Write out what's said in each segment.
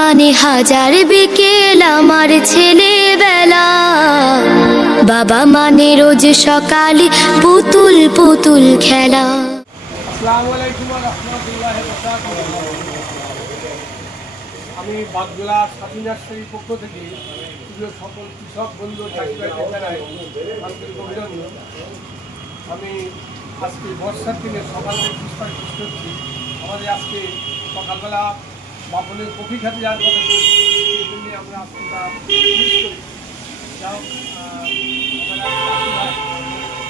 মানে হাজার বিকেল আমার ছেলেবেলা, বাবা মানে রোজ সকালে পুতুল পুতুল খেলা। আসসালামু আলাইকুম ওয়া রাহমাতুল্লাহি ওয়া বারাকাতুহু। আমি বাগদোলা সাথী নার্সারির পক্ষ থেকে প্রিয় সকল কৃষক বন্ধু চাষিভাইদের জানাই আন্তরিক অভিনন্দন। আমি আজকে বর্ষার দিনে সকাল থেকে পুষ্পায় পুষ্ট হচ্ছি। আমাদের আজকে সকালবেলা বাপনের কফি খাতে যাওয়ার কথা ছিল, সেই জন্যে আমরা আজকে তা মিস করি। যাও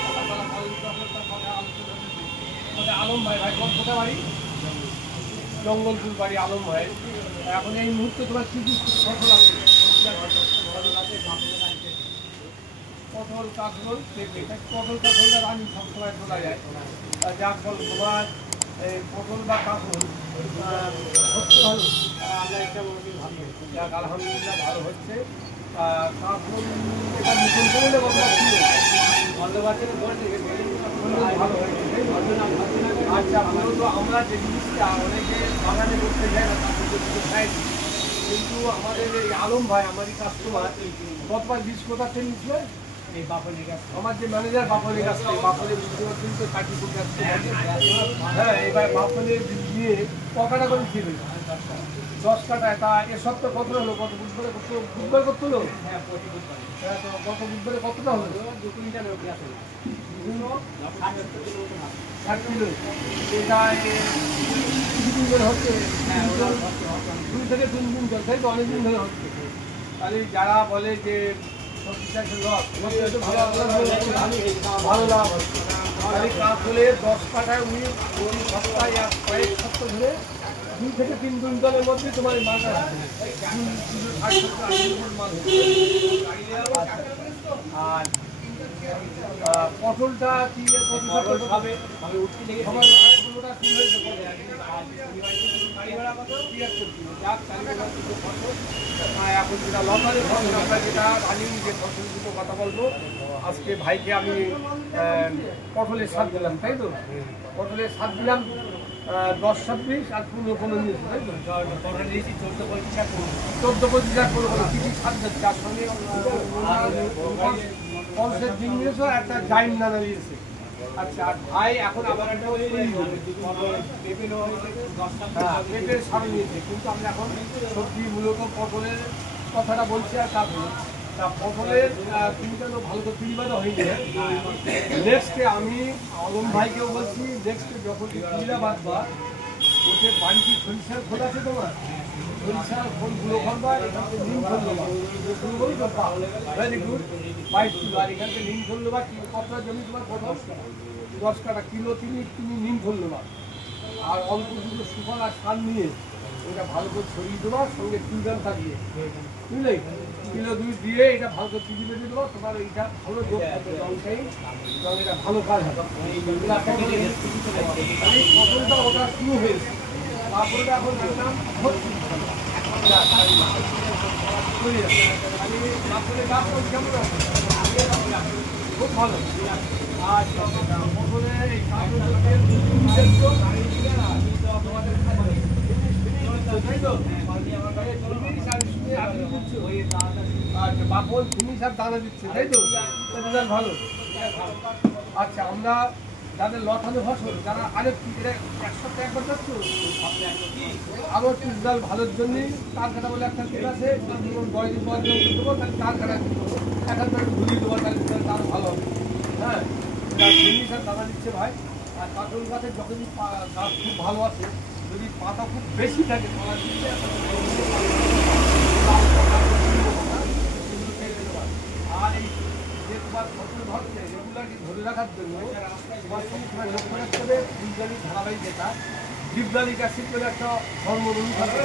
সকালবেলা কথা আলোচনা আমাদের আলম ভাই কোথায় বাড়ি? জঙ্গলপুর বাড়ি আলম ভাই। এখন এই মুহূর্তে তোমার কী কী ফসল আছে? পটল, কাঁকরোল, পেঁপে। পটল কাঁকরোলটা রানি সবসময় তোলা যায়, যার ফল তোমার পটল বা কাঁকরোল হচ্ছে ভালো। যাক আলহামদুলিল্লাহ ভালো হচ্ছে। কাঁকরোল এটা নতুন করে দেবো ভালো হয়েছে। আচ্ছা, মূলত আমরা যে জিনিসটা অনেকে বাগানে করতে যায় না, কিন্তু আমাদের এই আলম ভাই আমারই কাস্টমার গতবার বীজ কোথা থেকে নিচ্ছিল? এই বাপনের কাছ, আমার যে ম্যানেজার বাপনের কাছ থেকে। বাপনের বীজ কিন্তু কাটিপুর কাছ থেকে। হ্যাঁ, এবার বাপনের বীজ দিয়ে কটা করে ছিল? 10 কাটায়। তা এ সপ্তাহে কত হলো? কত বুধবারে কত হলো? হ্যাঁ, প্রতি বুধবারে। হ্যাঁ, তো গত বুধবারে কতটা হলো? 2 কুইন্টালের উপরে আসলে 60 কিলো। এটা কিছুদিন ধরে হচ্ছে? হ্যাঁ, 2 থেকে 3 দিন ধরে, তাই তো অনেকদিন ধরে হচ্ছে। তাহলে যারা বলে যে সবজি চাষের লস, ভালো লাভ হচ্ছে। তাহলে কাঁকরোলে 10 কাঠায় উনি প্রতি সপ্তাহে কয়েক সপ্তাহ ধরে 2 থেকে 3 কুইন্টালের মধ্যে তোমার মাল আছে। আর পটলটা কি খাবে? এখন যেটা লতারে ফসল, আমরা যেটা রানিং যে ফসলগুলো কথা বলবো, আজকে ভাইকে আমি পটলের স্বাদ দিলাম, তাই তো? পটলের স্বাদ দিলাম 10-26 আর 15 নিয়েছি, তাই তো? 14-25 আর 15 কি কি স্বাদ দিচ্ছে? তার সঙ্গে পলসের ডিম নিয়েছো, একটা জাইন নানা দিয়েছে। আচ্ছা, আর ভাই এখন আবার একটা পেঁপের সামনে নিয়েছে। কিন্তু আমরা এখন সবজি মূলত পটলের কথাটা বলছি। আর কাঁকরোল, তা পটলের তিনটা তো ভালো করে পিড়ি বাঁধা হয়নি। নেক্সটে আমি আলম ভাইকেও বলছি, নেক্সটে যখন পিড়িটা বাঁধবা, ওদের বাড়ি কি সরিষার খোল আছে তোমার? সরিষার খোলগুলো করবা, এখান থেকে নিম খোল দেবা। Very good, 22 kilo. আর এখান থেকে নিম খোল দেবা। কতটা জমি তোমার? 10 কাটা কিলো তুমি নিম খোল দেবা। আর অল্প দুটো সুফল আর সার নিয়ে ওটা ভালো করে ছড়িয়ে দেবা, সঙ্গে টিউবেল থাকবে, বুঝলে? কিলো 2 দিয়ে এটা ভালো করে পিড়ি বেঁধে দেবো। তোমার এইটা ভালো যোগ থাকবে, রঙটাই এটা ভালো কাজ হবে। পটলটা ওটা শুরু হয়েছে, তারপরে এখন দেখলাম হচ্ছে। খুব ভালো। আর বাপন ফিনিশ আর দানা দিচ্ছে, তাই তো? ভালো। আচ্ছা, আমরা যাদের লতানো ফসল, যারা আরেক এক সপ্তাহে একবার যাচ্ছ, আরো টিউবওয়েল ভালোর জন্য তার কাটা বলে একটা তেল আছে, বয়স দেবো, তাহলে তার কাটা এখানটা ঘুরিয়ে দেবো, তাহলে তার ভালো হবে। হ্যাঁ, ফিনিশ আর দানা দিচ্ছে ভাই। আর কাঁকরোল গাছের যখনই গাছ খুব ভালো আছে, যদি পাতা খুব বেশি থাকে, পাতা দিচ্ছে আর এই যে তোমার ফসল হচ্ছে রেগুলারলি ধরে রাখার জন্য তোমার সবসময় লক্ষ্য রাখতে হবে ফুলদানি ধারাবাহিক, যেটা ডিপদালিক অ্যাসিড বলে একটা হরমোন থাকে।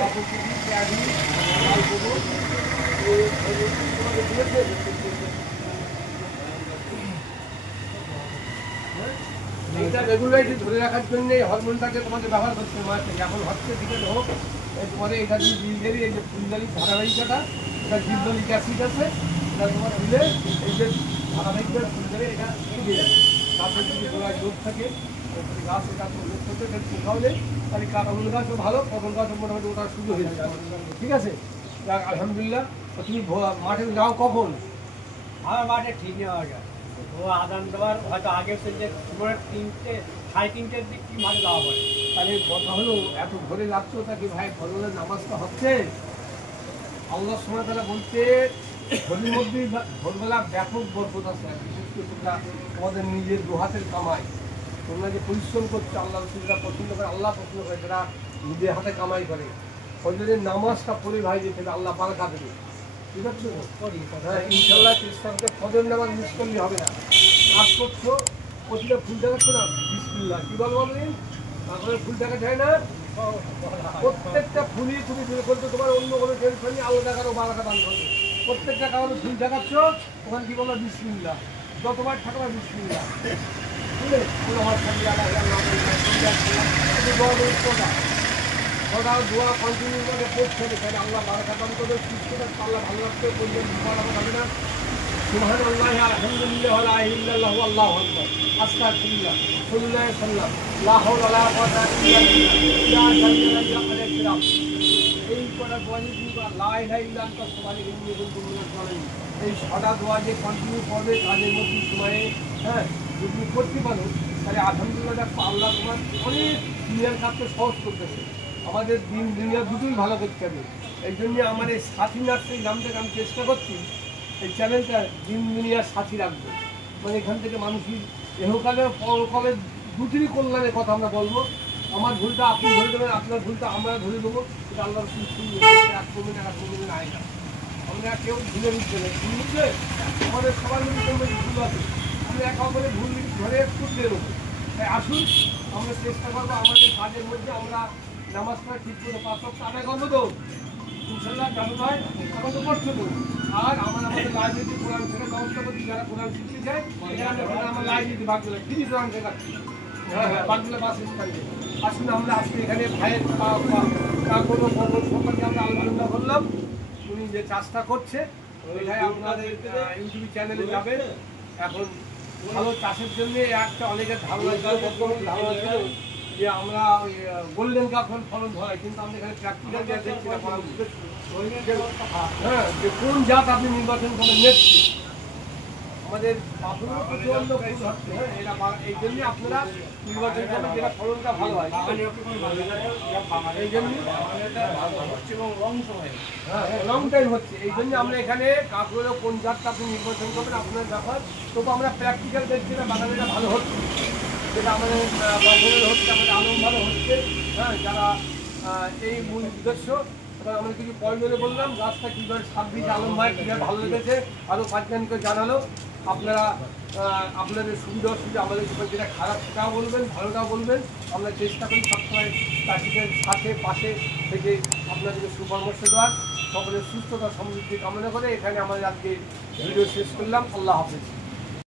এইটা রেগুলারলি ধরে রাখার জন্য এই হরমোনটাকে তোমাকে ব্যবহার করতে হবে। এখন হচ্ছে দিকে হোক, এরপরে এটা দিয়ে দিলে এই যে ফুলদানি ধারাবাহিকটা, এটা ডিপদালিক অ্যাসিড আছে, এটা তোমার দিলে এই যে ধারাবাহিকটা ফুলদানি এটা ফুটে যাবে। তারপরে যদি গোড়ায় রোগ থাকে গাছ এটা করতে কোথাও নেই, তাহলে কাঁঠাল গাছও ভালো, পটল গাছও মোটামুটি ওটা শুরু হয়ে যাবে। ঠিক আছে, যাক আলহামদুলিল্লাহ। তুমি মাঠে যাও কখন? আমার মাঠে ঠিক নেওয়া যায়, ও আদান দেওয়ার হয়তো আগে যে তোমার 3টে 3:30টার দিক কি মাঠে যাওয়া পড়ে। তাহলে কথা হলো এত ভোরে যাচ্ছ তা কি ভাই ফজরের নামাজটা হচ্ছে? আল্লাহ সুবহানাহু ওয়া তাআলা বলতে ভোরের মধ্যেই ভোরবেলা ব্যাপক বরকত আছে, বিশেষ করে তোমরা তোমাদের নিজের দু হাতের কামাই, তোমরা যে পরিশ্রম করছো আল্লাহ রসুলরা পছন্দ করে, আল্লাহ পছন্দ করে, যারা নিজের হাতে কামাই করে ফজরের নামাজটা পড়ে ভাই যেতে আল্লাহ বারাকা দেবে। ঠিক আছে, হ্যাঁ ইনশাল্লাহ চেষ্টা করতে ফজর নামাজ মিস করলে হবে না। কাজ করছো প্রতিটা ফুল দেখাচ্ছ না, বিসমিল্লাহ কি বলবো বলেন, তারপরে ফুল দেখা যায় না, প্রত্যেকটা ফুলই তুমি দূরে করছো, তোমার অন্য কোনো টেনশন নেই, আল্লাহ দেখারও বারাকা দান করবে। প্রত্যেকটা কারণে ফুল দেখাচ্ছ ওখানে কি বলবো বিসমিল্লাহ, যতবার থাকবা বিসমিল্লাহ, বুঝলে আমার সঙ্গে আল্লাহ দোয়া কন্টিনিউ করে পড়ছে, এখানে আল্লাহ বারাকা দান করবে, সুস্থতা আল্লাহ ভালো রাখতে বলবেন, হবে না। সুবহানাল্লাহি আলহামদুলিল্লাহ ওয়া লা ইলাহা ইল্লাল্লাহু আল্লাহু আকবার আস্তাগফিরুল্লাহ সাল্লাল্লাহু আলাইহি ওয়াসাল্লাম লা হাওলা ওয়া লা কুওয়াতা ইল্লা বিল্লাহ। এই কটা দোয়া যে তুমি লা ইলাহা ইল্লা আনতা সুবহানাকা এই ছটা দোয়া যে কন্টিনিউ করবে কাজের মধ্যে সময়ে, হ্যাঁ যদি তুমি করতে পারো তাহলে আলহামদুলিল্লাহ দেখো আল্লাহ তোমার অনেক দুনিয়ার কাজকে সহজ করতেছে। আমাদের দিন দুনিয়া দুটোই ভালো করতে হবে, এই জন্য আমার এই সাথী নার্সের নাম থেকে আমি চেষ্টা করছি এই চ্যানেলটা দিন দুনিয়ার সাথী রাখবো, মানে এখান থেকে মানুষের এহকালে পরকালে দুটিরই কল্যাণের কথা আমরা বলবো। আমার ভুলটা আপনি ধরে দেবেন, আপনার ভুলটা আমরা ধরে দেবো, এটা আল্লাহর এক কমিনে আয় না, আমরা কেউ ভুলে নিচ্ছে না, ভুল বুঝলে আমাদের সবার মধ্যে ভুল আছে, আমরা একা করে ভুল ধরে শুধরে দেবো। তাই আসুন আমরা চেষ্টা করবো আমাদের কাজের মধ্যে আমরা নামাজটা ঠিক করে 5 ওয়াক্ত আদায় করবো তো ইনশাল্লাহ, জানো ভাই এখন তো করছো তো। আর আমাদের লাইব্রেরি কোরআন শেখার ব্যবস্থা করছি, যারা কোরআন শিখতে চায় আমার লাইব্রেরি বাগদুলা ফ্রি কোরআন শেখাচ্ছি, হ্যাঁ হ্যাঁ বাগদুলা বাস স্ট্যান্ডে। আসুন আমরা আজকে এখানে ভাইয়ের কোনো সম্পর্কে আমরা আলোচনা করলাম, উনি যে চাষটা করছে ওইটাই আপনাদের ইউটিউব চ্যানেলে যাবেন। এখন ভালো চাষের জন্য একটা অনেকের ধারণা ছিল, বর্তমান ধারণা ছিল যে আমরা ওই গোল্ডেন কাপ ফলন ধরাই, কিন্তু আমরা এখানে প্র্যাকটিক্যাল দেখছি না, হ্যাঁ যে কোন জাত আপনি নির্বাচন করেন নেক্সট আমাদের বাবুরও প্রচন্ড ফুল হচ্ছে, হ্যাঁ এরা এই জন্যই আপনারা নির্বাচন করবেন যেটা ফলনটা ভালো হয়, এই জন্য হ্যাঁ লং টাইম হচ্ছে, এই জন্য আমরা এখানে কাকুরেও কোন জাতটা আপনি নির্বাচন করবেন আপনার ব্যাপার। তবু আমরা প্র্যাকটিক্যাল দেখছি না বাগানেটা ভালো হচ্ছে, যেটা আমাদের বাগানের হচ্ছে, আমাদের আলম ভালো হচ্ছে, হ্যাঁ যারা এই মূল উদ্দেশ্য। এবার আমরা কিছু পয়েন্ট বললাম, গাছটা কীভাবে 26 আলম ভাই কীভাবে ভালো লেগেছে আরও পাঁচজনকে জানালো। আপনারা আপনাদের সুবিধা অসুবিধা আমাদের যেটা খারাপ সেটাও বলবেন, ভালোটাও বলবেন, আমরা চেষ্টা করি সবসময় চাষিদের সাথে পাশে থেকে আপনাদেরকে সুপরামর্শ দেওয়ার। সকলের সুস্থতা সমৃদ্ধি কামনা করে এখানে আমাদের আজকে ভিডিও শেষ করলাম। আল্লাহ হাফেজ।